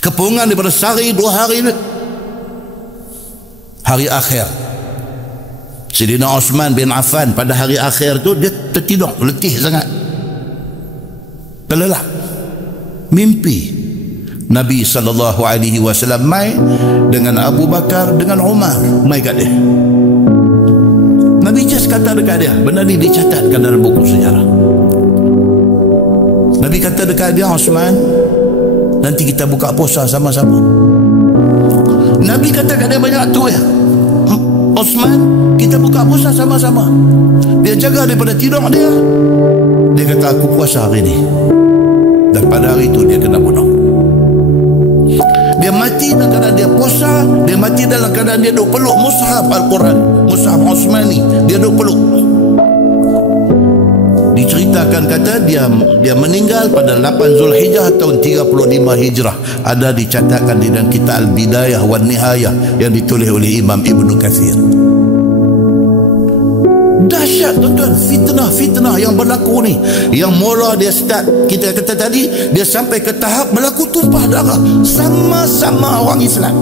Kepungan daripada sehari 2 hari ni. Hari akhir, Sayyidina Osman bin Affan pada hari akhir tu dia tertidur, letih sangat, terlelap, mimpi Nabi SAW mai dengan Abu Bakar dengan Umar mai kat dia. Nabi just kata dekat dia, benda ni dicatatkan dalam buku sejarah. Nabi kata dekat dia, Osman, nanti kita buka puasa sama-sama. Nabi kata kat dia banyak tu ya, Osman, kita buka puasa sama-sama. Dia jaga daripada tidur dia. Dia kata, aku puasa hari ni, dan pada hari itu dia kena bunuh. Dia mati dalam keadaan dia puasa. Dia mati dalam keadaan dia duk peluk mushaf Al-Quran, mushaf Osmani. Dia duk peluk. Diceritakan kata dia meninggal pada 8 Zulhijjah tahun 35 Hijrah. Ada dicatatkan di dalam kitab Al-Bidayah wan Nihayah yang ditulis oleh Imam Ibn Kathir. Dahsyat tuan-tuan, fitnah yang berlaku ni. Yang mula dia start, kita kata tadi, dia sampai ke tahap berlaku tumpah darah sama-sama orang Islam.